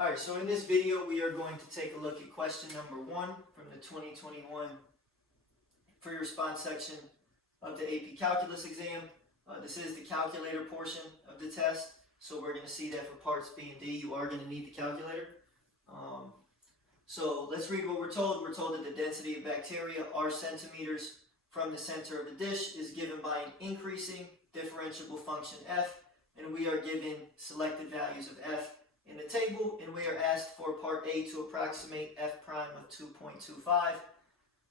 Alright, so in this video we are going to take a look at question number 1 from the 2021 free response section of the AP Calculus exam. This is the calculator portion of the test, so we're going to see that for parts B and D you are going to need the calculator. So let's read what we're told. We're told that the density of bacteria are centimeters from the center of the dish is given by an increasing differentiable function f, and we are given selected values of f in the table, and we are asked for part A to approximate f prime of 2.25.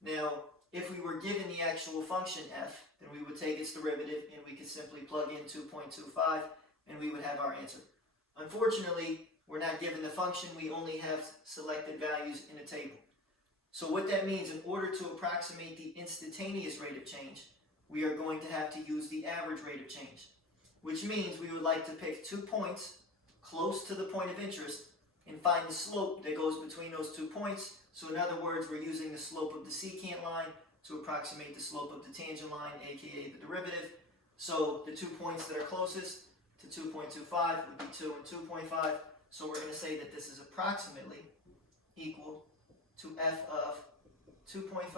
Now, if we were given the actual function f, then we would take its derivative and we could simply plug in 2.25 and we would have our answer. Unfortunately, we're not given the function, we only have selected values in the table. So what that means, in order to approximate the instantaneous rate of change, we are going to have to use the average rate of change, which means we would like to pick 2 points close to the point of interest and find the slope that goes between those 2 points. So in other words, we're using the slope of the secant line to approximate the slope of the tangent line, aka the derivative. So the 2 points that are closest to 2.25 would be 2 and 2.5. So we're going to say that this is approximately equal to f of 2.5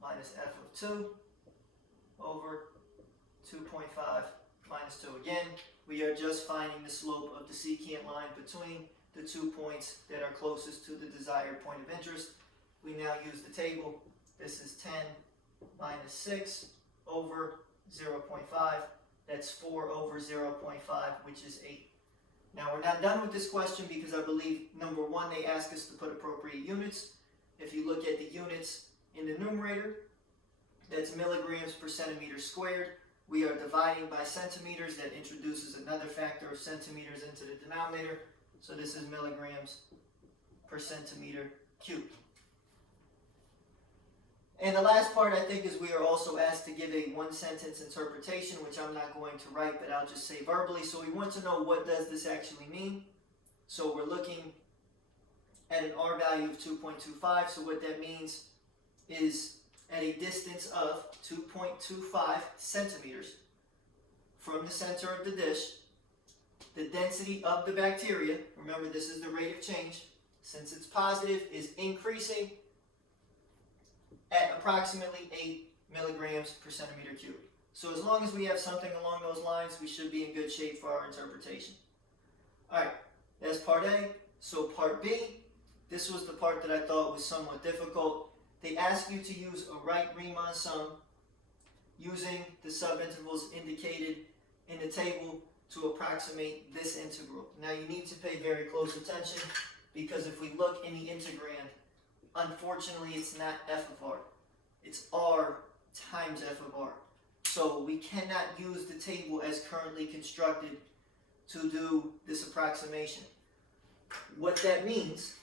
minus f of 2 over 2.5 minus 2. Again, we are just finding the slope of the secant line between the 2 points that are closest to the desired point of interest. We now use the table. This is 10 minus 6 over 0.5. That's 4 over 0.5, which is 8. Now we're not done with this question because I believe, number 1, they ask us to put appropriate units. If you look at the units in the numerator, that's milligrams per centimeter squared. We are dividing by centimeters. That introduces another factor of centimeters into the denominator. So this is milligrams per centimeter cubed. And the last part, I think, is we are also asked to give a one-sentence interpretation, which I'm not going to write, but I'll just say verbally. So we want to know, what does this actually mean? So we're looking at an R value of 2.25. So what that means is, at a distance of 2.25 centimeters from the center of the dish, the density of the bacteria, remember this is the rate of change, since it's positive, is increasing at approximately 8 milligrams per centimeter cubed. So as long as we have something along those lines, we should be in good shape for our interpretation. Alright, that's part A. So part B, this was the part that I thought was somewhat difficult. They ask you to use a right Riemann sum using the subintervals indicated in the table to approximate this integral. Now you need to pay very close attention, because if we look in the integrand, unfortunately it's not f of r. It's r times f of r. So we cannot use the table as currently constructed to do this approximation. What that means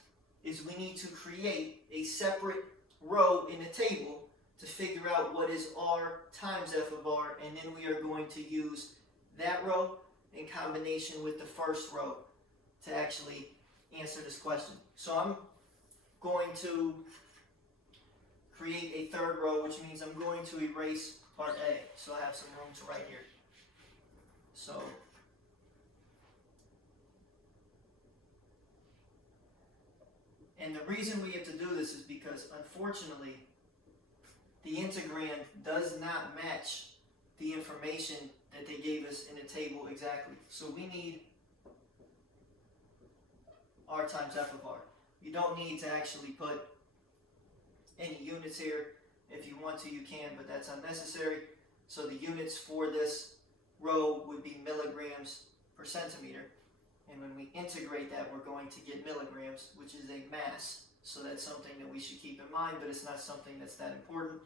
is we need to create a separate row in the table to figure out what is r times f of r, and then we are going to use that row in combination with the first row to actually answer this question. So I'm going to create a third row, which means I'm going to erase part A, so I have some room to write here. So and the reason we have to do this is because, unfortunately, the integrand does not match the information that they gave us in the table exactly. So we need r times f of r. You don't need to actually put any units here. If you want to, you can, but that's unnecessary. So the units for this row would be milligrams per centimeter. And when we integrate that, we're going to get milligrams, which is a mass. So that's something that we should keep in mind, but it's not something that's that important.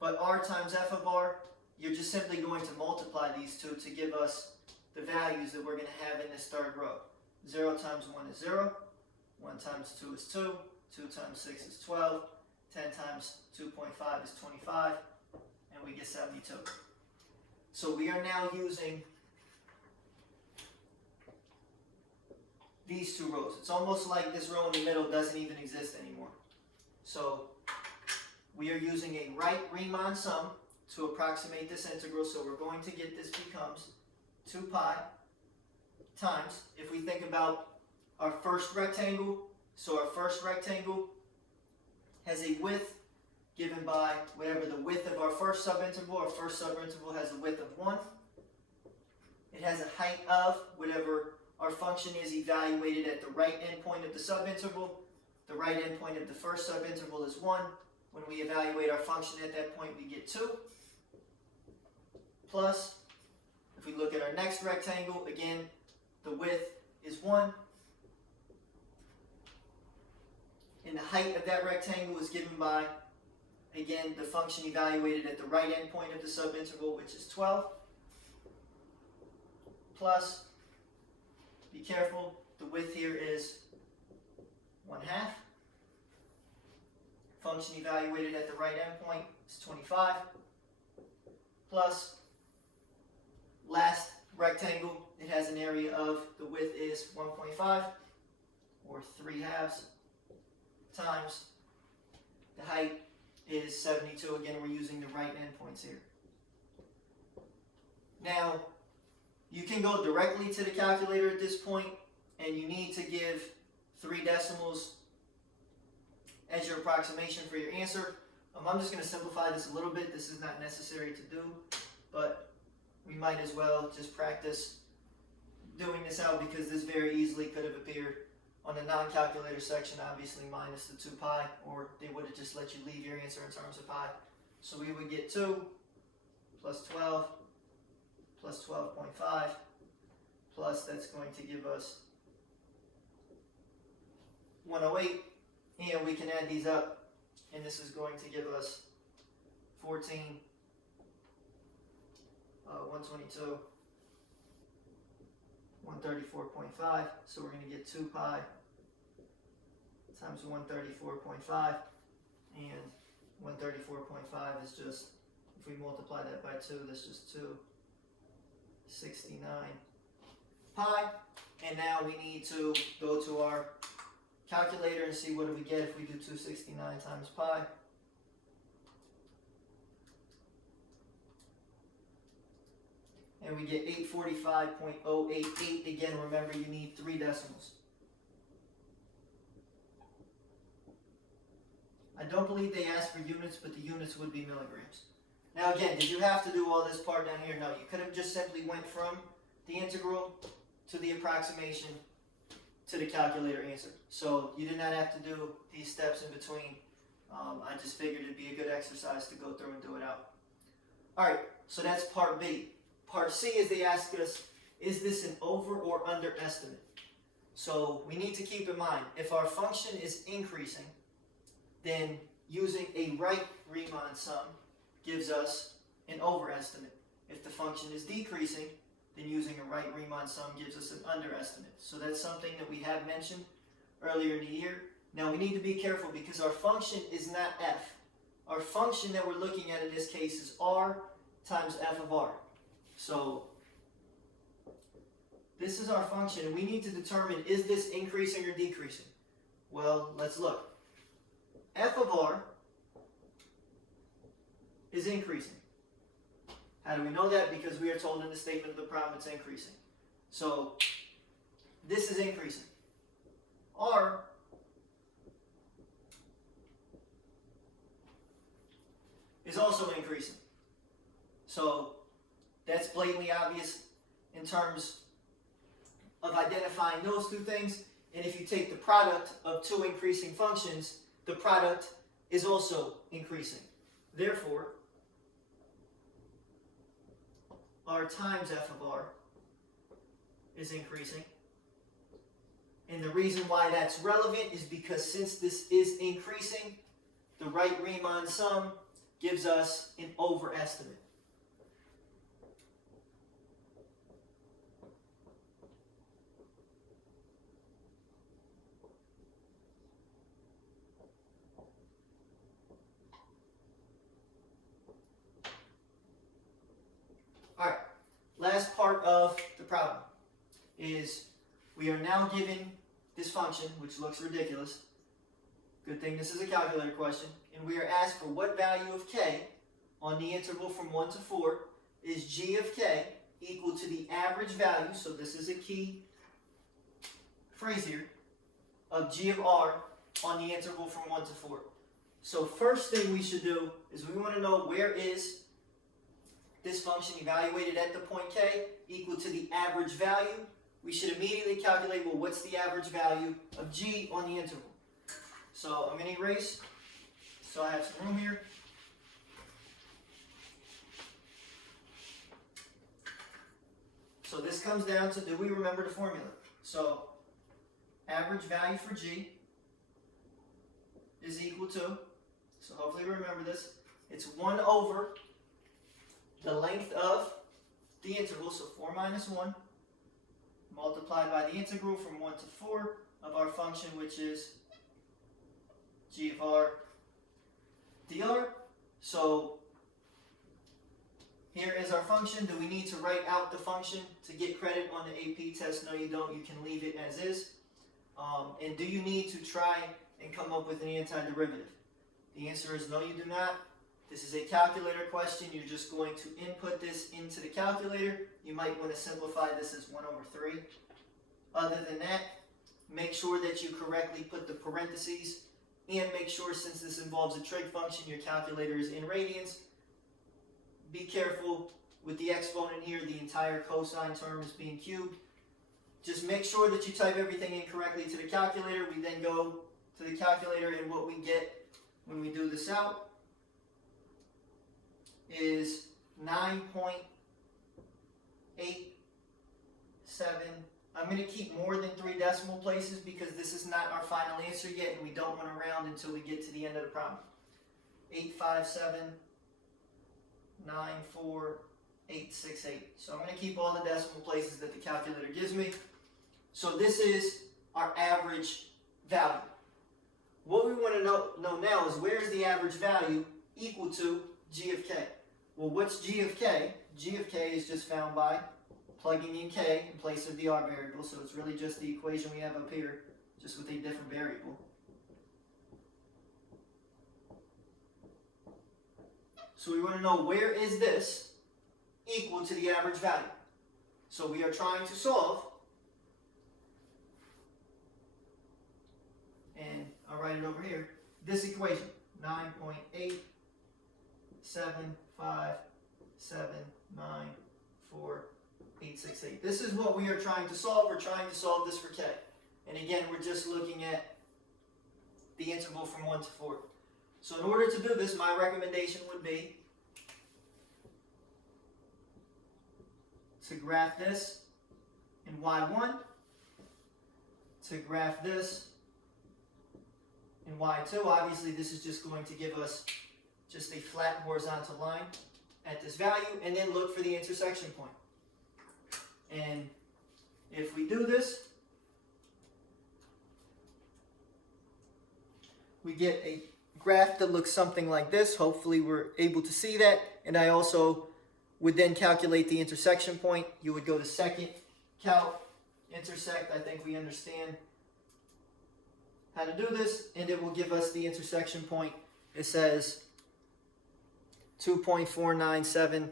But r times f of r, you're just simply going to multiply these two to give us the values that we're going to have in this third row. 0 times 1 is 0, 1 times 2 is 2, 2 times 6 is 12, 10 times 2.5 is 25, and we get 72. So we are now using these two rows. It's almost like this row in the middle doesn't even exist anymore. So we are using a right Riemann sum to approximate this integral. So we're going to get this becomes 2 pi times, if we think about our first rectangle. So our first rectangle has a width given by whatever the width of our first subinterval. Our first subinterval has a width of 1. It has a height of whatever our function is evaluated at the right endpoint of the subinterval. The right endpoint of the first subinterval is 1. When we evaluate our function at that point, we get 2. Plus, if we look at our next rectangle, again, the width is 1. And the height of that rectangle is given by, again, the function evaluated at the right endpoint of the subinterval, which is 12. Plus, be careful, the width here is 1/2. Function evaluated at the right endpoint is 25. Plus, last rectangle, it has an area of, the width is 1.5, or 3/2, times the height is 72. Again, we're using the right endpoints here. Now, you can go directly to the calculator at this point, and you need to give 3 decimals as your approximation for your answer. I'm just going to simplify this a little bit. This is not necessary to do, but we might as well just practice doing this out, because this very easily could have appeared on the non-calculator section, obviously minus the 2 pi, or they would have just let you leave your answer in terms of pi. So we would get 2 plus 12 plus 12.5 plus, that's going to give us 108, and we can add these up, and this is going to give us 14, 122, 134.5, so we're going to get 2 pi times 134.5, and 134.5 is just, if we multiply that by 2, that's just 269 pi. And now we need to go to our calculator and see what do we get if we do 269 times pi. And we get 845.088. Again, remember, you need 3 decimals. I don't believe they asked for units, but the units would be milligrams. Now again, did you have to do all this part down here? No, you could have just simply went from the integral to the approximation to the calculator answer. So you did not have to do these steps in between. I just figured it'd be a good exercise to go through and do it out. Alright, so that's part B. Part C is they ask us, is this an over or under estimate? So we need to keep in mind, if our function is increasing, then using a right Riemann sum gives us an overestimate. If the function is decreasing, then using a right Riemann sum gives us an underestimate. So that's something that we have mentioned earlier in the year. Now we need to be careful, because our function is not f. Our function that we're looking at in this case is r times f of r. So this is our function, and we need to determine, is this increasing or decreasing? Well, let's look. F of r is increasing. How do we know that? Because we are told in the statement of the problem it's increasing. So this is increasing. R is also increasing. So that's blatantly obvious in terms of identifying those two things. And if you take the product of 2 increasing functions, the product is also increasing. Therefore, r times f of r is increasing. And the reason why that's relevant is because since this is increasing, the right Riemann sum gives us an overestimate. Alright, last part of the problem is we are now given this function, which looks ridiculous. Good thing this is a calculator question. And we are asked for what value of k on the interval from 1 to 4 is g of k equal to the average value, so this is a key phrase here of g of r on the interval from 1 to 4. So first thing we should do is we want to know where is this function evaluated at the point k equal to the average value. We should immediately calculate, well, what's the average value of g on the interval? So I'm going to erase, so I have some room here. So this comes down to, do we remember the formula? So average value for g is equal to, so hopefully remember this, it's 1 over the length of the interval, so 4 minus 1, multiplied by the integral from 1 to 4 of our function, which is g of r dr. So here is our function. Do we need to write out the function to get credit on the AP test? No, you don't. You can leave it as is. And do you need to try and come up with an antiderivative? The answer is no, you do not. This is a calculator question. You're just going to input this into the calculator. You might want to simplify this as 1 over 3. Other than that, make sure that you correctly put the parentheses, and make sure, since this involves a trig function, your calculator is in radians. Be careful with the exponent here. The entire cosine term is being cubed. Just make sure that you type everything in correctly to the calculator. We then go to the calculator, and what we get when we do this out is 9.87. I'm going to keep more than 3 decimal places because this is not our final answer yet, and we don't want to round until we get to the end of the problem. 857.94868. So I'm going to keep all the decimal places that the calculator gives me. So this is our average value. What we want to know now is, where is the average value equal to g of k? Well, what's g of k? G of k is just found by plugging in k in place of the r variable. So it's really just the equation we have up here, just with a different variable. So we want to know, where is this equal to the average value? So we are trying to solve, and I'll write it over here, this equation, 9.875794.868. This is what we are trying to solve. We're trying to solve this for k. And again, we're just looking at the interval from 1 to 4. So in order to do this, my recommendation would be to graph this in y1, to graph this in y2. Obviously, this is just going to give us just a flat horizontal line at this value, and then look for the intersection point. And if we do this, we get a graph that looks something like this. Hopefully we're able to see that. And I also would then calculate the intersection point. You would go to second, calc, intersect. I think we understand how to do this, and it will give us the intersection point. It says 2.497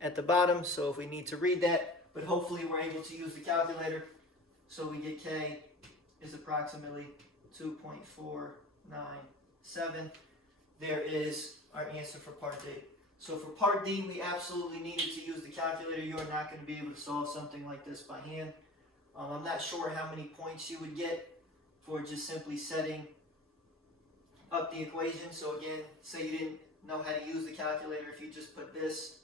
at the bottom, so if we need to read that, but hopefully we're able to use the calculator. So we get k is approximately 2.497. There is our answer for part D. So for part D, we absolutely needed to use the calculator. You are not going to be able to solve something like this by hand. I'm not sure how many points you would get for just simply setting up the equation. So again, say you didn't know how to use the calculator. If you just put this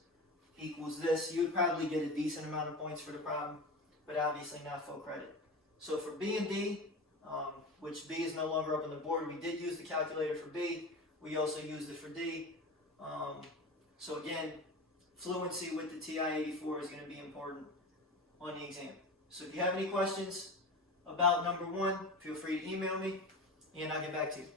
equals this, you would probably get a decent amount of points for the problem, but obviously not full credit. So for B and D, which B is no longer up on the board, we did use the calculator for B. We also used it for D. So again, fluency with the TI-84 is going to be important on the exam. So if you have any questions about number 1, feel free to email me, and I'll get back to you.